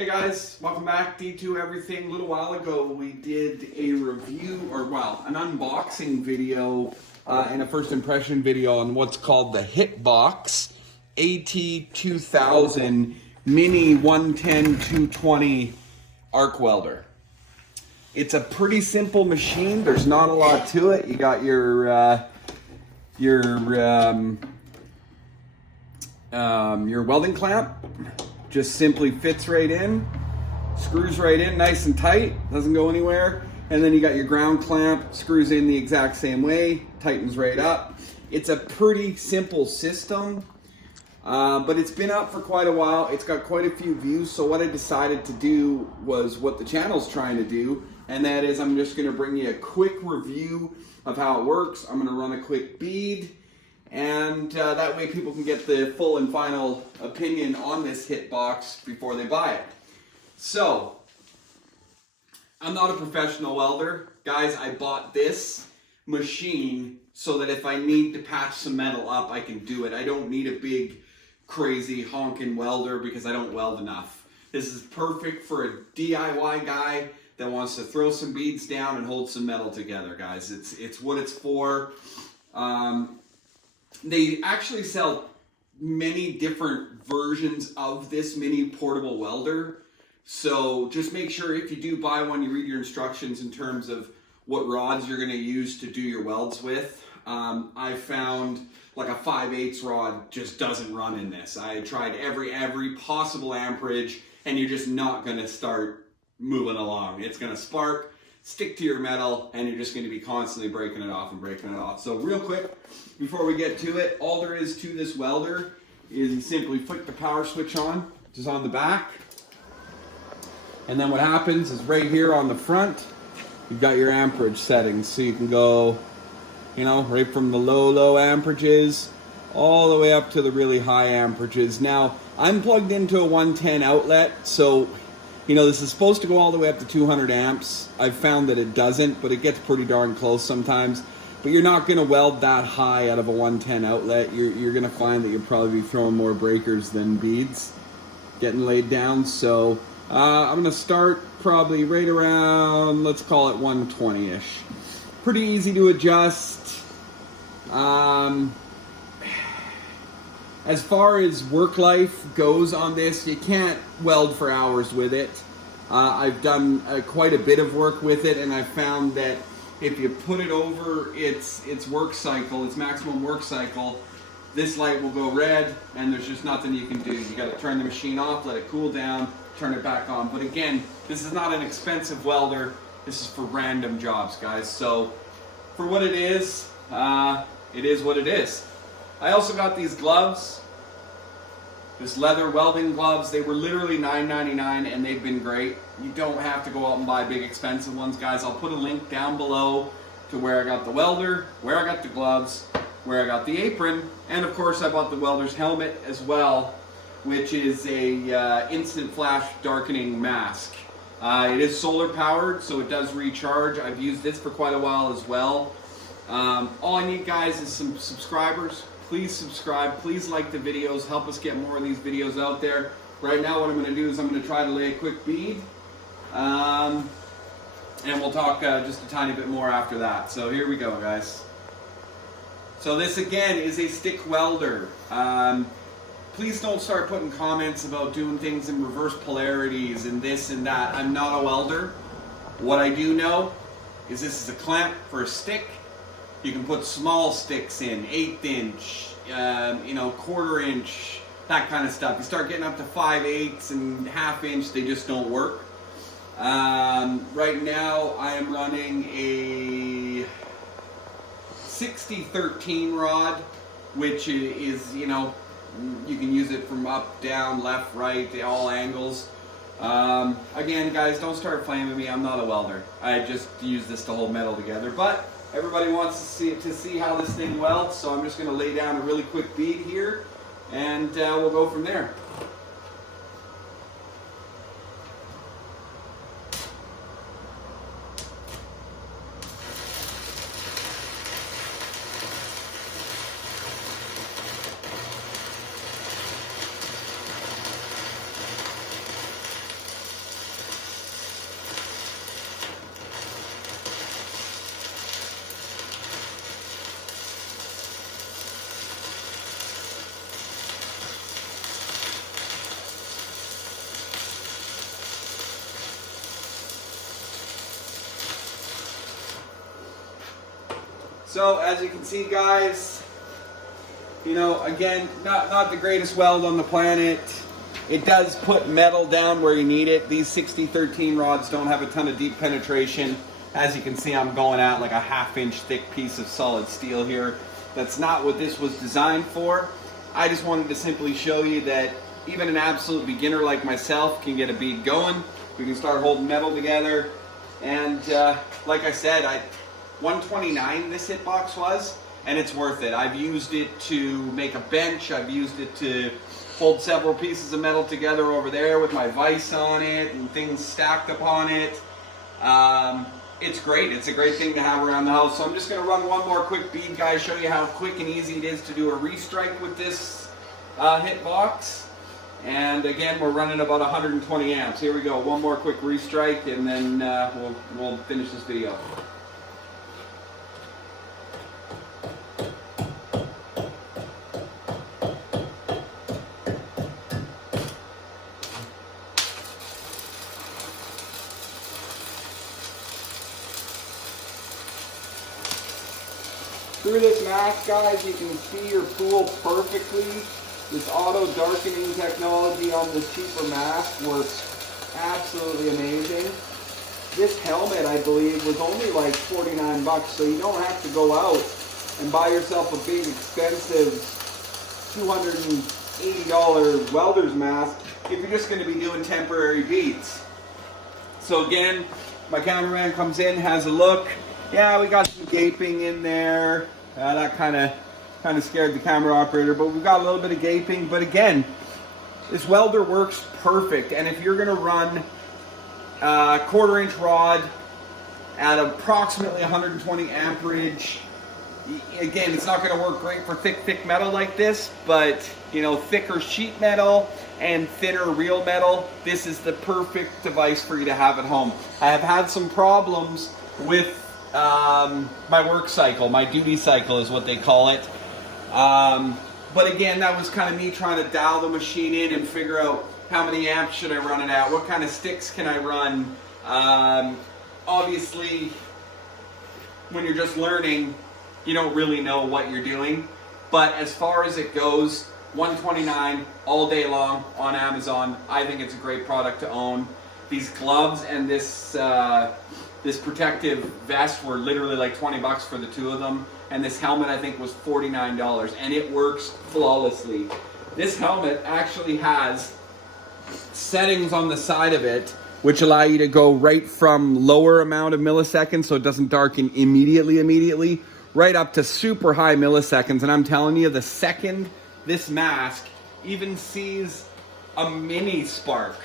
Hey guys, welcome back. D2 Everything. A little while ago we did a review, or well, an unboxing video and a first impression video on what's called the HitBox AT2000 Mini 110-220 Arc Welder. It's a pretty simple machine. There's not a lot to it. You got your welding clamp. Just simply fits right in, screws right in nice and tight, doesn't go anywhere. And then you got your ground clamp, screws in the exact same way, tightens right up. It's a pretty simple system, but it's been up for quite a while. It's got quite a few views, so what I decided to do was what the channel's trying to do, and that is I'm just gonna bring you a quick review of how it works. I'm gonna run a quick bead, and that way people can get the full and final opinion on this HitBox before they buy it. So, I'm not a professional welder. Guys, I bought this machine so that if I need to patch some metal up, I can do it. I don't need a big, crazy, honking welder because I don't weld enough. This is perfect for a DIY guy that wants to throw some beads down and hold some metal together, guys. It's what it's for. They actually sell many different versions of this mini portable welder. So just make sure if you do buy one, you read your instructions in terms of what rods you're going to use to do your welds with. I found like a 5/8 rod just doesn't run in this. I tried every possible amperage, and you're just not going to start moving along. It's going to spark, stick to your metal, and you're just going to be constantly breaking it off and breaking it off. So real quick, before we get to it, all there is to this welder is you simply flick the power switch on, which is on the back. And then what happens is right here on the front, you've got your amperage settings. So you can go, you know, right from the low amperages all the way up to the really high amperages. Now, I'm plugged into a 110 outlet, so you know, this is supposed to go all the way up to 200 amps. I've found that it doesn't, but it gets pretty darn close sometimes. But you're not going to weld that high out of a 110 outlet. You're going to find that you'll probably be throwing more breakers than beads getting laid down. So I'm going to start probably right around, let's call it 120-ish. Pretty easy to adjust. As far as work life goes on this, you can't weld for hours with it. I've done quite a bit of work with it, and I've found that if you put it over its work cycle, its maximum work cycle, this light will go red, and there's just nothing you can do. You got to turn the machine off, let it cool down, turn it back on. But again, this is not an expensive welder. This is for random jobs, guys. So for what it is what it is. I also got these gloves, this leather welding gloves. They were literally $9.99 and they've been great. You don't have to go out and buy big expensive ones, guys. I'll put a link down below to where I got the welder, where I got the gloves, where I got the apron, and of course I bought the welder's helmet as well, which is a instant flash darkening mask. It is solar powered, so it does recharge. I've used this for quite a while as well. All I need, guys, is some subscribers. Please subscribe, please like the videos, help us get more of these videos out there. Right now what I'm going to do is I'm going to try to lay a quick bead, and we'll talk just a tiny bit more after that. So here we go, guys. So this again is a stick welder. Please don't start putting comments about doing things in reverse polarities and this and that. I'm not a welder. What I do know is this is a clamp for a stick. You can put small sticks in, 1/8 inch, you know, 1/4 inch, that kind of stuff. You start getting up to 5/8 and 1/2 inch, they just don't work. Right now I am running a 60-13 rod, which is, you know, you can use it from up, down, left, right, all angles. Again, guys, don't start flaming me. I'm not a welder. I just use this to hold metal together. But everybody wants to see how this thing welds, so I'm just going to lay down a really quick bead here, and we'll go from there. So as you can see, guys, you know, again, not the greatest weld on the planet. It does put metal down where you need it. These 6013 rods don't have a ton of deep penetration. As you can see, I'm going at like a 1/2 inch thick piece of solid steel here. That's not what this was designed for. I just wanted to simply show you that even an absolute beginner like myself can get a bead going. We can start holding metal together. And like I said, $129 this HitBox was, and it's worth it. I've used it to make a bench. I've used it to hold several pieces of metal together over there with my vise on it and things stacked upon it. It's great. It's a great thing to have around the house. So I'm just going to run one more quick bead, guys, show you how quick and easy it is to do a restrike with this HitBox. And again, we're running about 120 amps. Here we go. One more quick restrike, and then we'll finish this video. Through this mask, guys, you can see your pool perfectly. This auto darkening technology on this cheaper mask works absolutely amazing. This helmet, I believe, was only like 49 bucks, so you don't have to go out and buy yourself a big, expensive $280 welder's mask if you're just going to be doing temporary beads. So again, my cameraman comes in, has a look. Yeah, we got some gaping in there. That kind of scared the camera operator, but we've got a little bit of gaping. But again, this welder works perfect. And if you're going to run a 1/4 inch rod at approximately 120 amperage, again, it's not going to work great for thick metal like this, but you know, thicker sheet metal and thinner real metal, this is the perfect device for you to have at home. I have had some problems with my work cycle, my duty cycle is what they call it. But again, that was kind of me trying to dial the machine in and figure out how many amps should I run it at, what kind of sticks can I run. Obviously, when you're just learning, you don't really know what you're doing. But as far as it goes, $129 all day long on Amazon. I think it's a great product to own. These gloves and this protective vest were literally like 20 bucks for the two of them. And this helmet, I think, was $49, and it works flawlessly. This helmet actually has settings on the side of it which allow you to go right from lower amount of milliseconds, so it doesn't darken immediately, right up to super high milliseconds. And I'm telling you, the second this mask even sees a mini spark,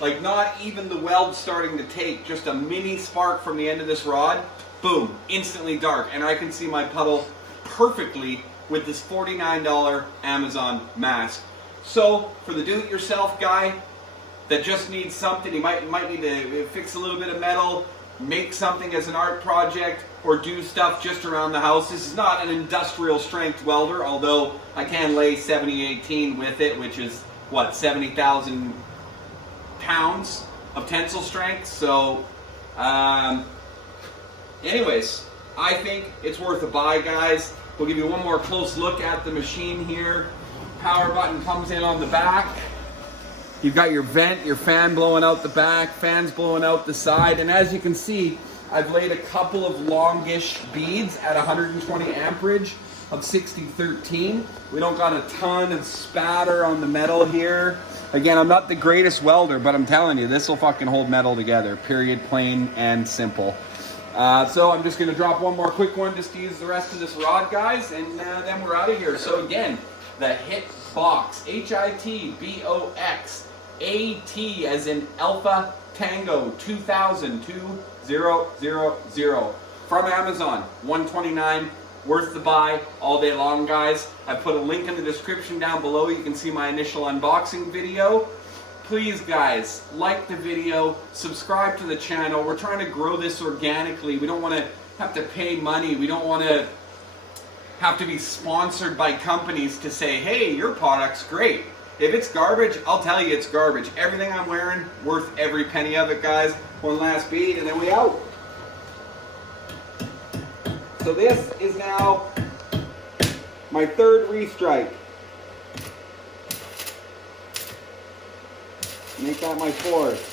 like not even the weld starting to take, just a mini spark from the end of this rod, boom, instantly dark. And I can see my puddle perfectly with this $49 Amazon mask. So for the do-it-yourself guy that just needs something, he might need to fix a little bit of metal, make something as an art project, or do stuff just around the house. This is not an industrial strength welder, although I can lay 70-18 with it, which is what, 70,000 pounds of tensile strength. So anyways, I think it's worth a buy, guys. We'll give you one more close look at the machine here. Power button comes in on the back. You've got your vent, your fan blowing out the back, fans blowing out the side, and as you can see, I've laid a couple of longish beads at 120 amperage of 6013. We don't got a ton of spatter on the metal here. Again, I'm not the greatest welder, but I'm telling you, this will fucking hold metal together, period, plain and simple. So I'm just gonna drop one more quick one just to use the rest of this rod, guys, and then we're out of here. So again, the HitBox, HitBox, AT as in Alpha Tango 2000 from Amazon, $129, worth the buy all day long, guys. I put a link in the description down below. You can see my initial unboxing video. Please, guys, like the video, subscribe to the channel. We're trying to grow this organically. We don't want to have to pay money. We don't want to have to be sponsored by companies to say, hey, your product's great. If it's garbage, I'll tell you it's garbage. Everything I'm wearing, worth every penny of it, guys. One last bead, and then we out. So this is now my third restrike. Make that my fourth.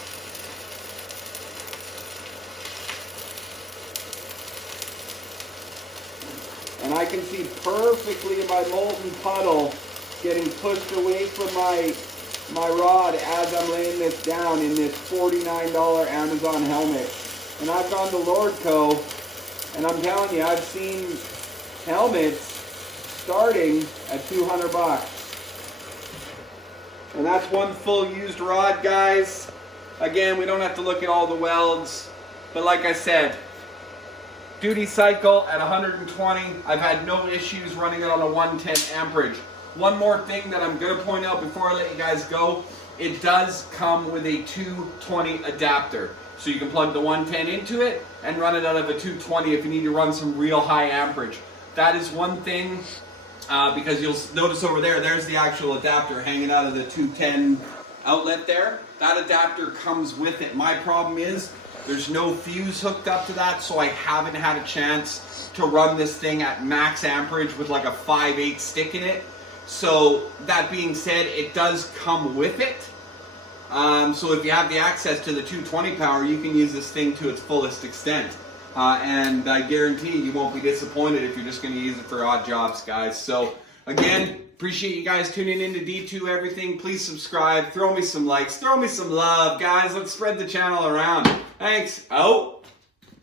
And I can see perfectly my molten puddle getting pushed away from my rod as I'm laying this down in this $49 Amazon helmet. And I've gone to Lordco, and I'm telling you, I've seen helmets starting at 200 bucks. And that's one full used rod, guys. Again, we don't have to look at all the welds, but like I said, duty cycle at 120. I've had no issues running it on a 110 amperage. One more thing that I'm going to point out before I let you guys go, it does come with a 220 adapter. So you can plug the 110 into it and run it out of a 220 if you need to run some real high amperage. That is one thing, because you'll notice over there, there's the actual adapter hanging out of the 210 outlet there. That adapter comes with it. My problem is there's no fuse hooked up to that, so I haven't had a chance to run this thing at max amperage with like a 5/8 stick in it. So that being said, it does come with it. So if you have the access to the 220 power, you can use this thing to its fullest extent. And I guarantee you won't be disappointed if you're just going to use it for odd jobs, guys. So again, appreciate you guys tuning in to D2 Everything. Please subscribe, throw me some likes, throw me some love, guys. Let's spread the channel around. Thanks. Out.